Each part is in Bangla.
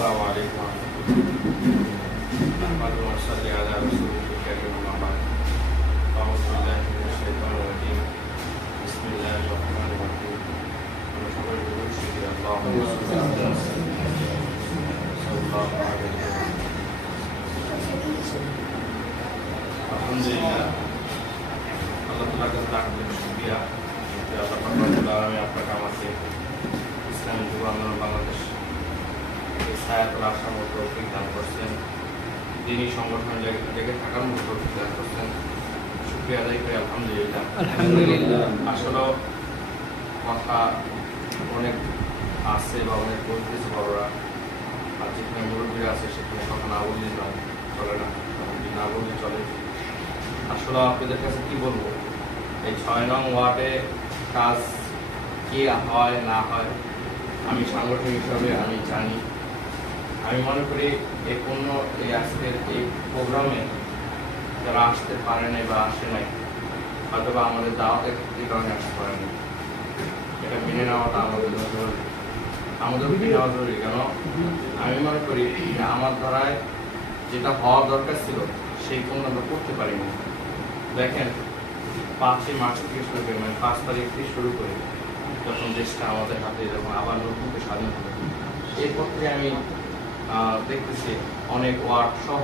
আসসালামু আলাইকুম নাহমাদুহু ওয়া নুসাল্লি আলা রাসূলিল কারীম আম্মা বা'দ আউযু বিল্লাহি মিনাশ শাইতানির রাজীম বিসমিল্লাহির রাহমানির রাহিম আমরা সবাই বলি শুকরিয়া আল্লাহুম্মা সাল্লাল্লাহু আলাইহি ওয়া সাল্লাম আলহামদুলিল্লাহ আল্লাহ তাআলার কাছে লাখ লাখ শুকরিয়া যে আল্লাহ পাক রব্বুল আলামিন আপনাকে আমাকে ইসলামী যুব আন্দোলন বাংলাদেশ ছায়াতলা আসার মতো তৌফিক দান করছেন, দিনই সংগঠনের জায়গা থাকার মতো তৌফিক দান করছেন। শুকরিয়া আদায় করি আলহামদুলিল্লাহ। আলহামদুলিল্লাহ। আসলে কথা অনেক আছে বা অনেক বলতেছে বড়রা, আর যেখানে মুরব্বীরা আছে সেখানে কথা না বললে চলে না, না বললে চলে। আসলে আপনাদের কাছে কি বলবো, এই ৬ নং ওয়ার্ডে কাজ কি হয় না হয় আমি সাংগঠনিক হিসাবে আমি জানি। আমি মনে করি এই আজকের এই প্রোগ্রামে যারা আসতে পারে নাই বা আসে নাই, হয়তো বা আমাদের দাওয়াতের কারণে আসতে পারে নাই, এটা মেনে নেওয়াটা আমাদের জন্য জরুরি, আমাদের মেনে নেওয়া জরুরি। কেন আমি মনে করি যে আমার দ্বারায় যেটা হওয়ার দরকার ছিল সেই কোনো আমরা করতে পারিনি। দেখেন ৫ই মার্চ থেকে শুরু করে, মানে ৫ তারিখ থেকে শুরু করে যখন দেশটা আমাদের হাতে যখন আবার নতুন করে স্বাধীন হবে, এরপর থেকে আমি দেখতেছি অনেক ওয়ার্ড সহ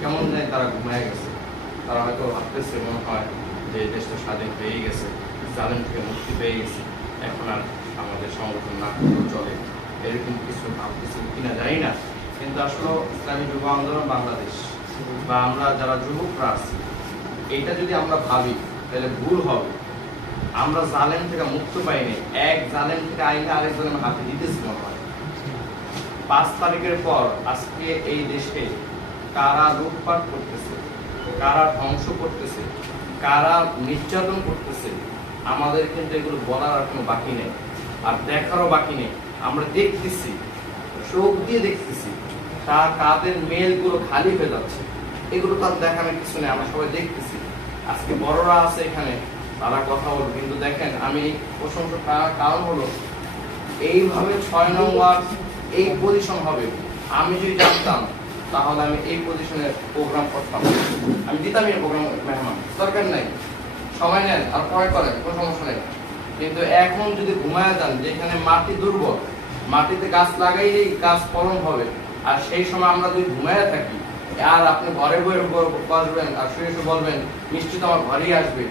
কেমন জানি তারা ঘুমায় গেছে। তারা হয়তো ভাবতেছে মনে হয় যে দেশটা স্বাধীন পেয়ে গেছে, জালেম থেকে মুক্তি পেয়ে গেছে, এখন আর আমাদের সংগঠন না করলেও চলে, এরকম কিছু ভাবতেছি কিনা জানি না। কিন্তু আসলে ইসলামী যুব আন্দোলন বাংলাদেশ বা আমরা যারা যুবকরা আছি, এইটা যদি আমরা ভাবি তাহলে ভুল হবে। আমরা জালেম থেকে মুক্ত পাইনি, এক জালেম থেকে আইনে আরেক জালেম হাতে দিতেছি মনে হয়। ৫ তারিখের পর আজকে এই দেশে কারা লুটপাট করতেছে, কারা ধ্বংস করতেছে, কারা নির্যাতন করতেছে, আমাদের কিন্তু এগুলো বলার আর কোনো বাকি নেই, আর দেখারও বাকি নেই। আমরা দেখতেছি, চোখ দিয়ে দেখতেছি, কাদের মেলগুলো খালি হয়ে যাচ্ছে, এগুলো তো আর দেখানোর কিছু নেই, আমরা সবাই দেখতেছি। আজকে বড়রা আছে এখানে, তারা কথা বলবে, কিন্তু দেখেন আমি প্রশংসা করার কারণ হলো এইভাবে ৬ নং ওয়ার্ড এই পজিশন হবে, আমি যদি জানতাম তাহলে আমি এই পজিশনে প্রোগ্রাম করতাম, আমি দিতাম এই প্রোগ্রাম মেহমান, দরকার নাই, সময় নেন আর পরে করেন, কোনো সমস্যা নেই। কিন্তু এখন যদি ঘুমায় যান, যেখানে মাটি দুর্বল, মাটিতে গাছ লাগাইলেই গাছ ফলন হবে, আর সেই সময় আমরা যদি ঘুমায় থাকি আর আপনি ঘরে বসে বসবেন আর শুয়ে শুয়ে বলবেন মিষ্টি তো আমার ঘরেই আসবে,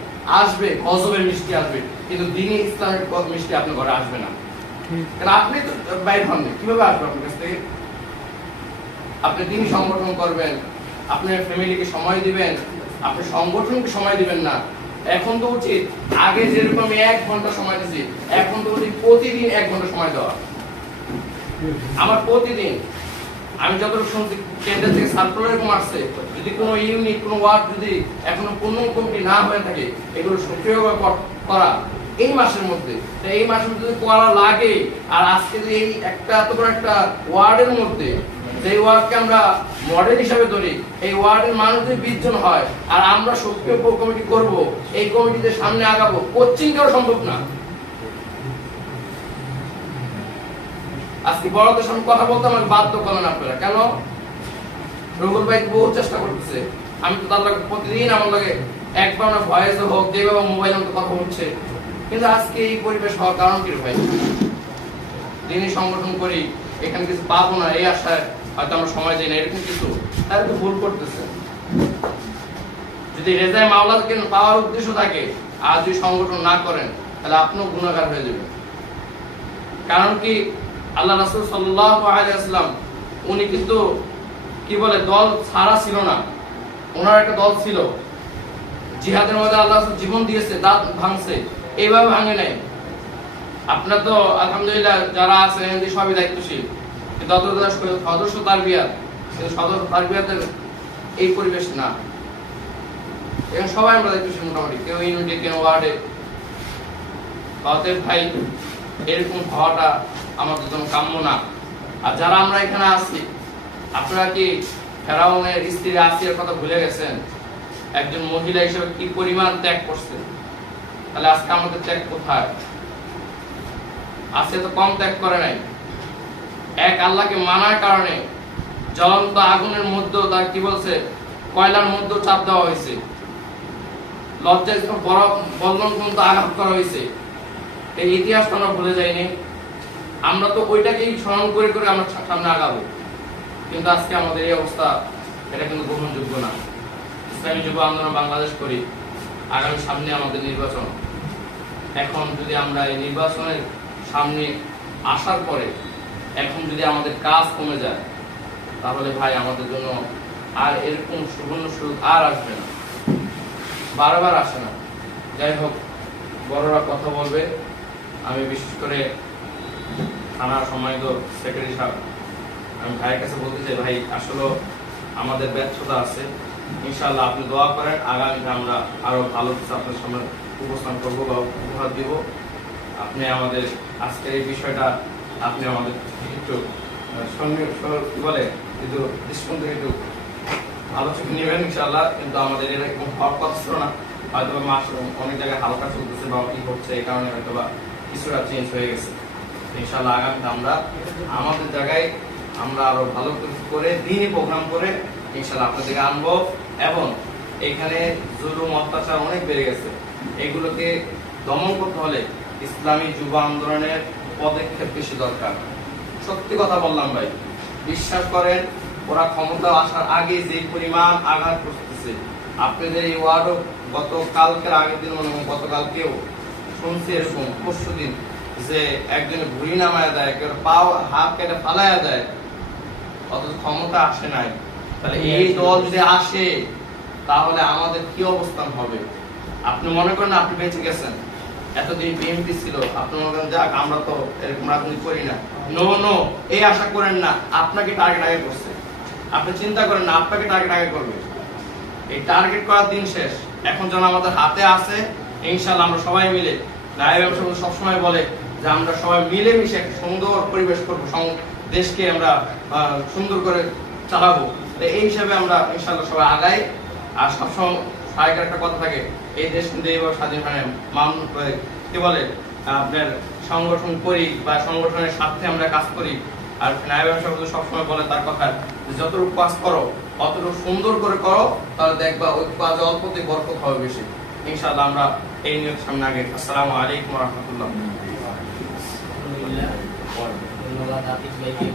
আসবে গজবের মিষ্টি আসবে, কিন্তু দিনই ইসলামের মিষ্টি আপনার ঘরে আসবে না। কারণ আপনি তো বাইরে হননি, কিভাবে আসবে আপনার কাছ থেকে? আপনি দিনই সংগঠন করবেন, আপনার ফ্যামিলিকে সময় দিবেন, আপনি সংগঠনকে সময় দিবেন না। এখন তো উচিত আগে যেরকম ১ ঘন্টা সময় দিচ্ছি, এখন তো উচিত প্রতিদিন ১ ঘন্টা সময় দেওয়া। আমার প্রতিদিন আমি যতটুকু শুনছি কেন্দ্র থেকে সার্কুলার এরকম আসছে, যদি কোনো ইউনিট কোনো ওয়ার্ড যদি এখনো পূর্ণ কমিটি না হয়ে থাকে, এগুলো সক্রিয়ভাবে করা এই মাসের মধ্যে, এই মাসের মধ্যে যদি করা লাগে। আর আজকে যে এই একটা এত বড় একটা ওয়ার্ডের মধ্যে, যে ওয়ার্ডকে আমরা মডেল হিসাবে ধরি, এই ওয়ার্ডের মানুষ যদি ২০ জন হয় আর আমরা সক্রিয় কমিটি করব, এই কমিটিতে সামনে আগাবো, কোচিং করা সম্ভব না। আজকে বড়দের সামনে কথা বলতে আমাকে বাধ্য করেন আপনারা, কেন? রুহুল ভাই বহু চেষ্টা করতেছে, আমি তো তার লাগে প্রতিদিন আমার লাগে একবার না ভয়েস হোক, যেভাবে মোবাইল মতো কথা বলছে, কিন্তু আজকে এই পরিবেশ হওয়ার কারণ কি ভাই? দিনই সংগঠন করি, এখানে কিছু পাবো না এই আশায় হয়তো আমরা সময় দিই না, এরকম কিছু, তাহলে তো ভুল করতেছে। যদি রেজায় মাওলাকে পাওয়ার উদ্দেশ্য থাকে আর যদি সংগঠন না করেন, তাহলে আপনিও গুনাহগার হয়ে যাবেন। কারণ কি, আল্লাহ রাসূল সাল্লাল্লাহু আলাইহি ওয়াসাল্লাম উনি কিন্তু কি বলে দল ছাড়া ছিল না, ওনার একটা দল ছিল। জিহাদের মধ্যে আল্লাহ রাসূল জীবন দিয়েছে, দাঁত ভাঙছে, এইভাবে ভাঙে নাই। আপনার তো আলহামদুলিল্লাহ যারা আছেন সবই দায়িত্বশীল, কিন্তু সদস্য তারবিয়াত, কিন্তু সদস্য তারবিয়াতের এই পরিবেশ না। এখন সবাই আমরা দায়িত্বশীল মোটামুটি, কেউ ইউনিটে কেউ ওয়ার্ডে। অতএব ভাই এরকম হওয়াটা আমাদের জন্য কাম্য না। আর যারা আমরা এখানে আছি, আপনারা কি ফেরাউনের স্ত্রী আসিয়ার কথা ভুলে গেছেন? একজন মহিলা হিসেবে কি পরিমাণ ত্যাগ করছে, তাহলে আজকে আমাদের ত্যাগ কোথায়? আসিয়া তো কম ত্যাগ করে নাই, এক আল্লাহকে মানার কারণে জ্বলন্ত আগুনের মধ্যেও তার কি বলছে, কয়লার মধ্যেও চাপ দেওয়া হয়েছে, লজ্জায় বল্লম পর্যন্ত আঘাত করা হয়েছে। এই ইতিহাসটা আমরা ভুলে যাইনি। আমরা তো ওইটাকেই স্মরণ করে করে আমরা সামনে আগাবো, কিন্তু আজকে আমাদের এই অবস্থা, এটা কিন্তু গ্রহণযোগ্য না। ইসলামী যুব আন্দোলন বাংলাদেশ করি, আগামী সামনে আমাদের নির্বাচন। এখন যদি আমরা এই নির্বাচনের সামনে আসার পরে এখন যদি আমাদের কাজ কমে যায়, তাহলে ভাই আমাদের জন্য আর এরকম সুবর্ণ সুযোগ আর আসবে না, বারবার আসে না। যাই হোক, বড়রা কথা বলবে। আমি বিশেষ করে থানার সম্মানিত সেক্রেটারি সাহেব, আমি ভাইয়ের কাছে বলতে চাই, ভাই আসলে আমাদের ব্যর্থতা আছে, ইনশাআল্লাহ আপনি দোয়া করেন, আগামীতে আমরা আরো ভালো কিছু আপনার সামনে উপস্থান করবো বা উপহার দিব। আপনি আমাদের আজকের এই বিষয়টা আপনি আমাদের একটু সঙ্গে কি বলে একটু দৃষ্টিকোণ একটু আলোচনা নেবেন ইনশাআল্লাহ। কিন্তু আমাদের এরকম হওয়ার কথা ছিল না, হয়তো মাস অনেক জায়গায় হালকা চলতেছে বা কি হচ্ছে, এই কারণে হয়তো বা কিছুটা চেঞ্জ হয়ে গেছে। ইনশাআল্লাহ আগামীতে আমরা আমাদের জায়গায় আমরা আরো ভালো কিছু করে দিনই প্রোগ্রাম করে ইনশাআল্লাহ আপনাদেরকে আনবো। এবং এখানে জুলুম অত্যাচার অনেক বেড়ে গেছে, এগুলোকে দমন করতে হলে ইসলামী যুব আন্দোলনের পদক্ষেপ বেশি দরকার। সত্যি কথা বললাম ভাই, বিশ্বাস করেন ওরা ক্ষমতা আসার আগে যে পরিমাণ আঘাত করতেছে, আপনাদের এই ওয়ার্ডও গতকালকের আগের দিন মনে হয় গতকালকেও শুনছি এরকম, পরশু দিন, যে একজনের ভুঁড়ি নামায় দেয়, কেউ পাও হাত কেটে ফালাইয়া দেয়, অথচ ক্ষমতা আসে নাই। তাহলে এই দল যদি আসে তাহলে আমাদের কি অবস্থান হবে? আপনি মনে করেন আপনি বেঁচে গেছেন, এতদিন বিএনপি ছিল, আপনি মনে করেন যাক আমরা তো এরকম রাজনীতি করি না। নো নো, এই আশা করেন না আপনাকে টার্গেট আগে করছে। আপনি চিন্তা করেন না আপনাকে টার্গেট আগে করবে। এই টার্গেট করার দিন শেষ। এখন যেন আমাদের হাতে আছে, ইনশাআল্লাহ আমরা সবাই মিলে, নায়েব সাহেব সবসময় বলে যে আমরা সবাই মিলে মিশে একটা সুন্দর পরিবেশ করবো, দেশকে আমরা সুন্দর করে চালাবো। এই হিসাবে আমরা ইনশাআল্লাহ সবাই আগাই। আর সবসময় সহায়কের একটা কথা থাকে, এই দেশ কিন্তু এইভাবে স্বাধীন হয় কি বলে আপনার সংগঠন করি বা সংগঠনের স্বার্থে আমরা কাজ করি। আর নায়েব সাহেব সবসময় বলে তার কথা, যতটুকু কাজ করো অতটুকু সুন্দর করে করো, তাহলে দেখবা ওই কাজে অল্পতে বরকত হবে বেশি। ইনশাআল্লাহ আমরা এই নিয়ত সামনে আগে। আসসালামু আলাইকুম ওয়া রাহমাতুল্লাহ। ধন্যবাদ আতিক ভাইকে।